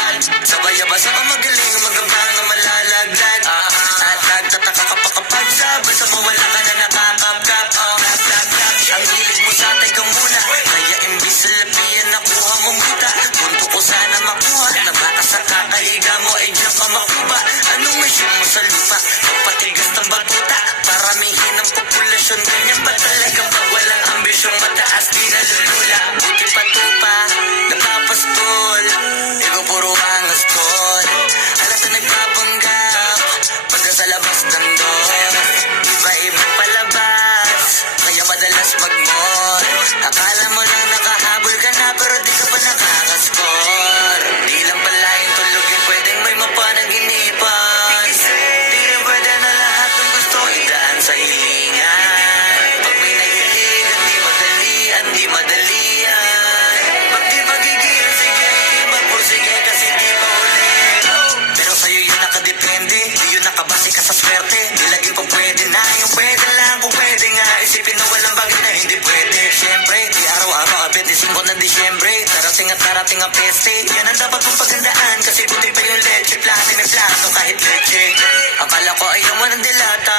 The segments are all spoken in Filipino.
pagpapad. Sabay-abasa ka magaling, magabang na malalaglag. At nagtataka ka pa kapag sabay sa mawala ka na nakakapkap. Ang hilig mo sa teka muna, kaya imbis sa lapian nakuha mo muta. Punto ko sana makuha, na baka sa kakahiga mo ay diyan ka makuba. Anong mission mo sa lupa? Pagpatigas ng batuta, paramihin ang populasyon. Ganyan ba talaga pag walang ambisyong mataas di nalulula? Buti patupa, napapastol, ego puro angas tol. Alas na nagpapanggap, pagka sa labas ng door. Iba-ibang palabas, kaya madalas mag-mall. Akala mo lang nakahabol ka na, pero di ka pa nakakascore. Di lang pala yung tulog yung pwedeng may mapanaginipan. Di rin pwede na lahat ng gusto idaan sa hilingan. Pag may nahiligan, di madalian, di madalian. Pag di magiging, sige, di magpursige kasi di pa ulit. Pero sa'yo yun nakadepende, di yun nakabase ka sa swerte. Di lagi pa pwede na, yung pwede lang kung pwede nga. Isipin na walang bagay na hindi pwede. Siyempre, di araw-araw abet, di 5 ng Disyembre. Darating ang peste, yan ang dapat mong pagandaan. Kasi buti pa yung leche, plano may plano kahit leche. Akala ko ayaw mo ng dilata,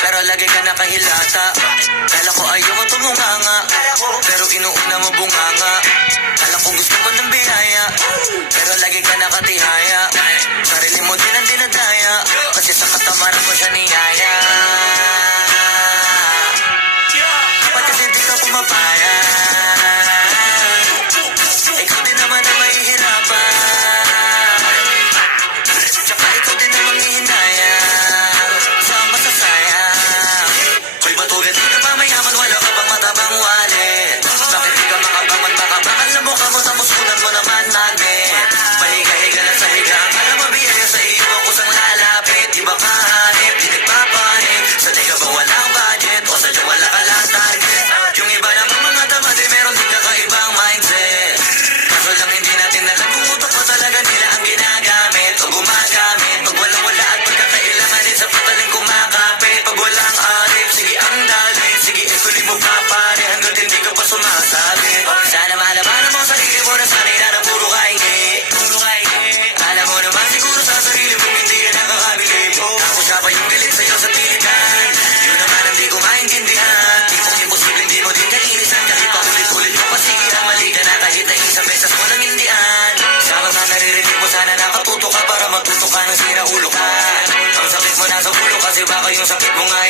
pero lagi ka nakahilata. Kala ko ayaw mo tumunganga, pero inuuna mo bunganga. Kala ko gusto mo ng biyaya, pero lagi ka nakatihaya. Sarili mo din ang dinadaya, kasi sa katamaran mo siya niyaya. Dapat kasi di ka pumapaya. Ikaw din naman ang mahihirapan, tsaka ikaw din ang manghihinaya sa masasayang. Hoy batugan, di ka pa mayaman, wala ka pang matabang wallet. Bakit di ka makabangon, baka alam mo ka mo, tapos kunan mo naman magnet. Mahiga-higa lang sa higa, akala mabiyaya sa iyo ang kusang lalapit. Di ba kahanip, di nagpapanip, sa di ka ba walang budget, o sadya wala ka lang target. Yung iba namang mga tamad, meron din kakaibang mindset. Kaso lang hindi natin alam kung utak mo talaga nila ang ginagamit o gumagamit. Pag walang-wala at pagkakailangan din sa pataling kumakapit. Pag walang arip, sige ang dali, sige ituloy mo pa pare hanggang hindi ka pa sumasabi. Sana malaman mo sarili mo na sanay na ng puro kaingi. Alam mo naman siguro sa sarili mo hindi yan nakakabilib. Tapos siya pa yung galit sa'yo sa tilikan. Yun naman ang di ko maintindihan. Di mong imposible, di mo din kainisan. Kahit pa ulit-ulit mo pasige ang mali ka na kahit na isang beses mo nang hindian. Sa mga naririnig mo sana nakatuto ka para matuto ka ng sira ulo ka. Ang sakit mo nasa ulo kasi baka yung sakit mo nga